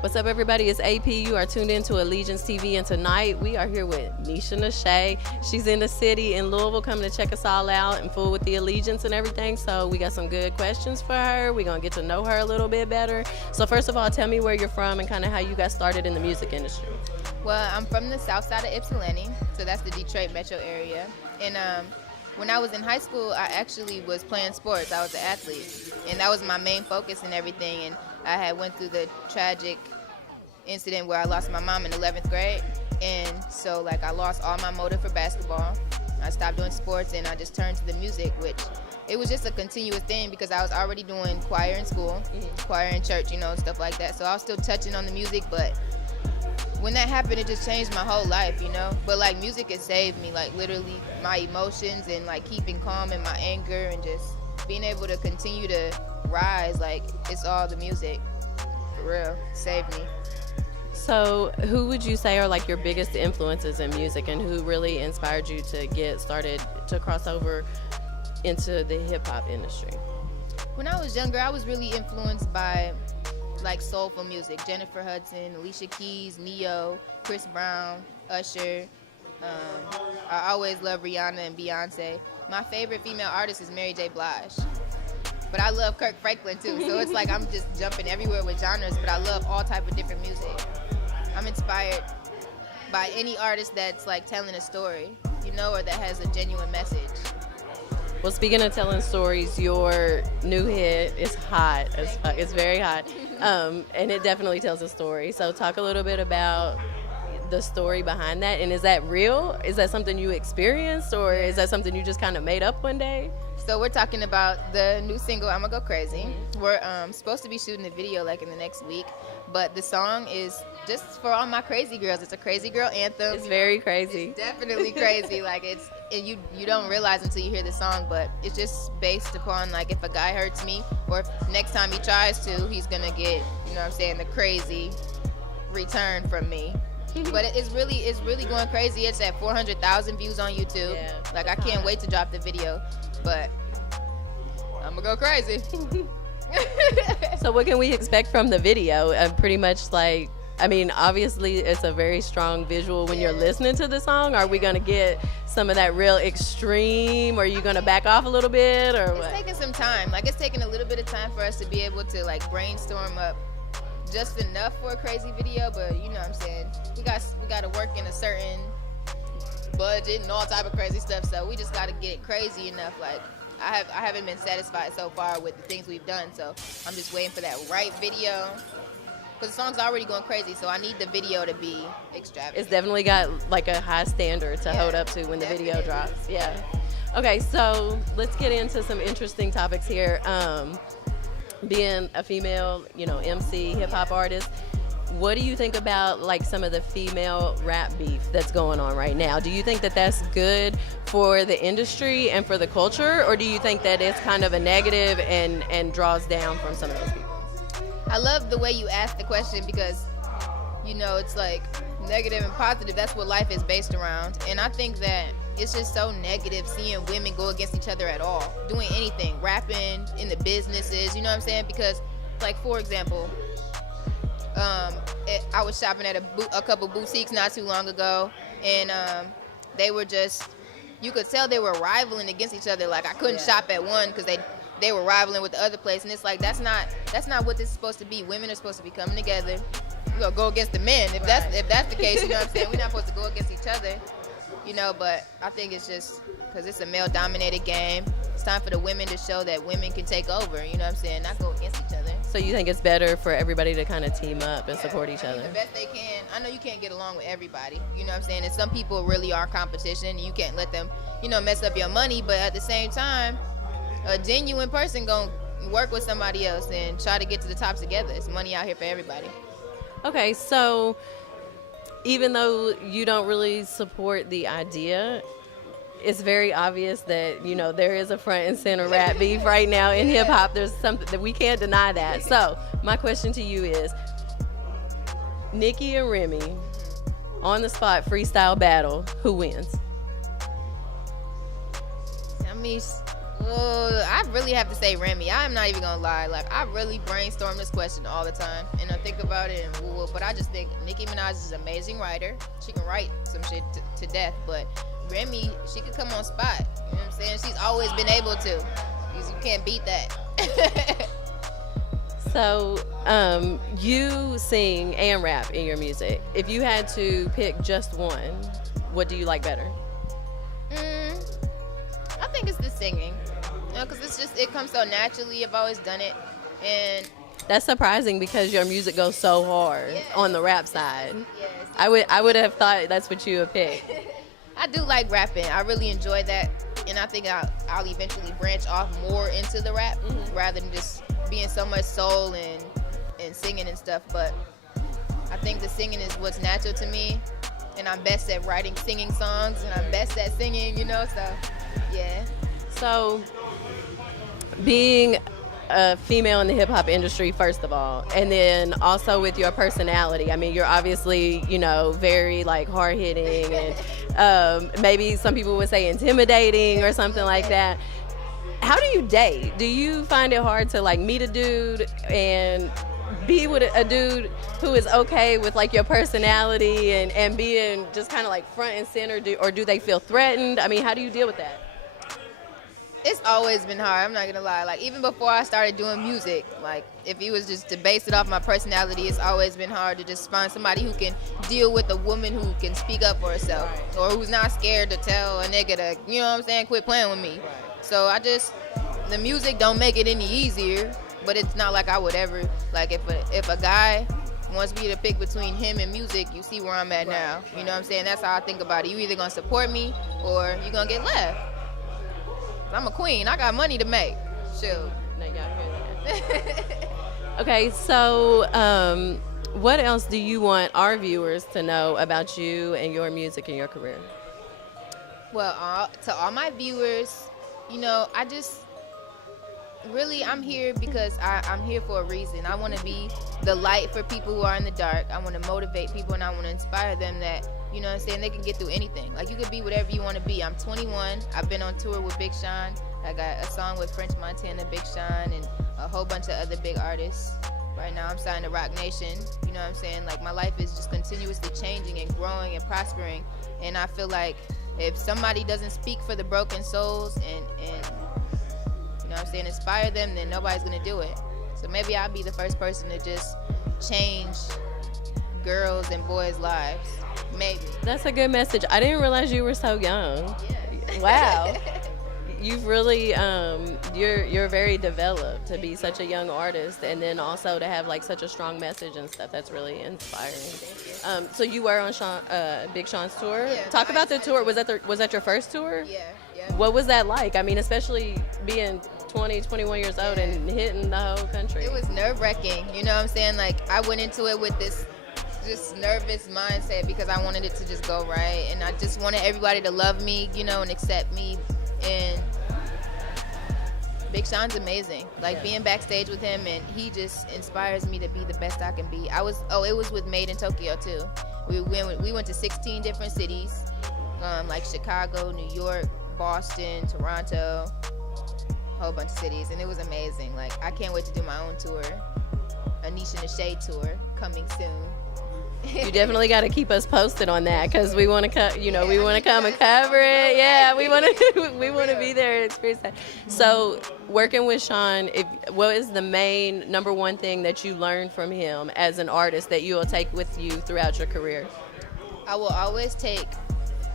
What's up, everybody? It's AP. You are tuned in to ELITEgiance TV, and tonight we are here with Neisha Neshae. She's in the city in Louisville, coming to check us all out and full with the ELITEgiance and everything. So we got some good questions for her. We're gonna get to know her a little bit better. So first of all, tell me where you're from and kind of how you got started in the music industry. Well, I'm from the south side of Ypsilanti, so that's the Detroit metro area. And when I was in high school, I actually was playing sports. I was an athlete, and that was my main focus and everything. And I had went through the tragic incident where I lost my mom in 11th grade, and so like I lost all my motive for basketball. I stopped doing sports, and I just turned to the music, which it was just a continuous thing because I was already doing choir in school, choir in church, stuff like that. So I was still touching on the music, but when that happened, it just changed my whole life, But like music has saved me, like literally my emotions and like keeping calm in my anger and just being able to continue to rise. Like it's all the music, for real, saved me. So who would you say are like your biggest influences in music, and who really inspired you to get started to cross over into the hip hop industry? When I was younger, I was really influenced by like soulful music. Jennifer Hudson, Alicia Keys, Neo, Chris Brown, Usher. I always love Rihanna and Beyonce. My favorite female artist is Mary J. Blige. But I love Kirk Franklin too, so it's like I'm just jumping everywhere with genres, but I love all type of different music. I'm inspired by any artist that's like telling a story, or that has a genuine message. Well, speaking of telling stories, your new hit is hot as fuck. It's very hot, and it definitely tells a story. So talk a little bit about the story behind that, and is that real? Is that something you experienced, or is that something you just kind of made up one day? So we're talking about the new single, I'ma Go Crazy. We're supposed to be shooting the video like in the next week, but the song is just for all my crazy girls. It's a crazy girl anthem. It's very crazy. It's definitely crazy. Like and you don't realize until you hear the song, but it's just based upon like if a guy hurts me, or if next time he tries to, he's gonna get, the crazy return from me. But it's really going crazy. It's at 400,000 views on YouTube. Yeah, like I can't wait to drop the video, but I'm gonna go crazy. So what can we expect from the video? Pretty much like, obviously it's a very strong visual when you're listening to the song. Are we gonna get some of that real extreme, or are you gonna back off a little bit, or what? It's taking some time. Like it's taking a little bit of time for us to be able to like brainstorm up just enough for a crazy video, but you know what I'm saying, we got to work in a certain budget and all type of crazy stuff, so we just got to get crazy enough. Like I haven't been satisfied so far with the things we've done, so I'm just waiting for that right video, because the song's already going crazy, so I need the video to be extravagant. It's definitely got like a high standard to hold up to when the video drops. Yeah. Okay, so let's get into some interesting topics here. Being a female, MC, hip hop artist, what do you think about like some of the female rap beef that's going on right now? Do you think that that's good for the industry and for the culture, or do you think that it's kind of a negative and draws down from some of those people? I love the way you asked the question, because it's like negative and positive. That's what life is based around, and I think that it's just so negative seeing women go against each other at all, doing anything, rapping, in the businesses, you know what I'm saying? Because, like, for example, I was shopping at a couple boutiques not too long ago, and they were just, you could tell they were rivaling against each other. Like, I couldn't shop at one because they were rivaling with the other place, and it's like, that's not what this is supposed to be. Women are supposed to be coming together. We're going to go against the men. If that's the case, you know what I'm saying? We're not supposed to go against each other. But I think it's just because it's a male-dominated game. It's time for the women to show that women can take over, you know what I'm saying, not go against each other. So you think it's better for everybody to kind of team up and support each other? The best they can. I know you can't get along with everybody, you know what I'm saying, and some people really are competition. You can't let them, mess up your money, but at the same time, a genuine person gonna work with somebody else and try to get to the top together. It's money out here for everybody. Okay, so even though you don't really support the idea, it's very obvious that, there is a front and center rap beef right now in hip hop. There's something that we can't deny that. So my question to you is, Nicki and Remy on the spot freestyle battle, who wins? I really have to say Remy. I'm not even gonna lie. Like, I really brainstorm this question all the time, and I think about it, and woo-woo. But I just think Nicki Minaj is an amazing writer. She can write some shit to death. But Remy, she could come on spot. You know what I'm saying? She's always been able to. You can't beat that. So, you sing and rap in your music. If you had to pick just one, what do you like better? I think it's the singing. You know, because it comes so naturally. I've always done it. And That's surprising because your music goes so hard on the rap side. yes, I would have thought that's what you would pick. I do like rapping. I really enjoy that. And I think I'll eventually branch off more into the rap rather than just being so much soul and singing and stuff. But I think the singing is what's natural to me. And I'm best at writing singing songs, and I'm best at singing, you know, so yeah. So, being a female in the hip hop industry, first of all, and then also with your personality. I mean, you're obviously, you know, very like hard hitting, and maybe some people would say intimidating or something like that. How do you date? Do you find it hard to like meet a dude and be with a dude who is okay with like your personality and being just kind of like front and center, or do they feel threatened? I mean, how do you deal with that? It's always been hard, I'm not gonna lie. Like, even before I started doing music, like, if it was just to base it off my personality, it's always been hard to just find somebody who can deal with a woman who can speak up for herself, or who's not scared to tell a nigga to, you know what I'm saying, quit playing with me. So the music don't make it any easier, but it's not like I would ever, like, if a guy wants me to pick between him and music, you see where I'm at now. You know what I'm saying? That's how I think about it. You either gonna support me or you gonna get left. I'm a queen. I got money to make. Shoot. Now y'all hear that? Okay, so what else do you want our viewers to know about you and your music and your career? Well, to all my viewers, you know, I'm here because I'm here for a reason. I want to be the light for people who are in the dark. I want to motivate people, and I want to inspire them that, you know what I'm saying, they can get through anything. Like, you could be whatever you want to be. I'm 21. I've been on tour with Big Sean. I got a song with French Montana, Big Sean, and a whole bunch of other big artists. Right now, I'm signed to Rock Nation. You know what I'm saying? Like, my life is just continuously changing and growing and prospering. And I feel like if somebody doesn't speak for the broken souls and you know what I'm saying, inspire them, then nobody's going to do it. So maybe I'll be the first person to just change girls and boys' lives. Maybe. That's a good message. I didn't realize you were so young. Yeah. Wow. You've really, you're very developed to be such a young artist, and then also to have like such a strong message and stuff. That's really inspiring. Thank you. So you were on Big Sean's tour. Yeah, Talk about the tour. Was that your first tour? Yeah. What was that like? I mean, especially being 20, 21 years old and hitting the whole country. It was nerve-wracking. You know what I'm saying? Like, I went into it with this just nervous mindset because I wanted it to just go right, and I just wanted everybody to love me, you know, and accept me. And Big Sean's amazing. Like, being backstage with him, and he just inspires me to be the best I can be. It was with Made in Tokyo too. We went to 16 different cities, like Chicago, New York, Boston, Toronto, a whole bunch of cities, and it was amazing. Like, I can't wait to do my own tour, a Neisha Neshae tour coming soon. You definitely got to keep us posted on that because we want to, we want to come and cover it. Yeah, we want to be there and experience that. So, working with Sean, what is the main number one thing that you learned from him as an artist that you will take with you throughout your career? I will always take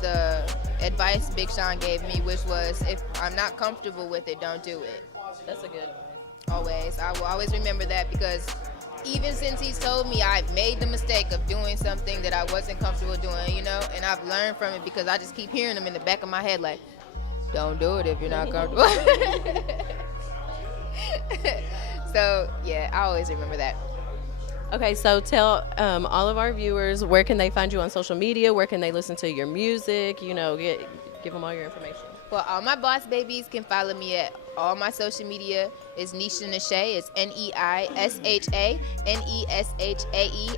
the advice Big Sean gave me, which was, if I'm not comfortable with it, don't do it. That's a good. Always. I will always remember that, because even since he's told me I've made the mistake of doing something that I wasn't comfortable doing, you know, and I've learned from it because I just keep hearing him in the back of my head like, don't do it if you're not comfortable. So, yeah, I always remember that. Okay, so tell all of our viewers, where can they find you on social media? Where can they listen to your music? You know, give them all your information. Well, all my boss babies can follow me at all my social media. Is Neisha Neshae. It's Neisha Neshae,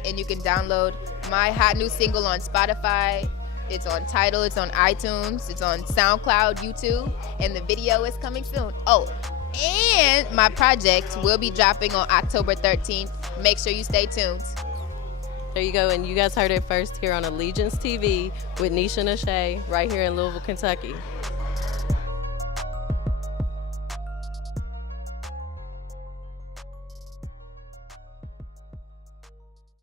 and you can download my hot new single on Spotify, It's on Tidal, it's on iTunes, it's on SoundCloud, YouTube, and the video is coming soon. Oh, and my project will be dropping on October 13th. Make sure you stay tuned. There you go, and you guys heard it first here on ELITEgiance TV with Neisha Neshae right here in Louisville, Kentucky.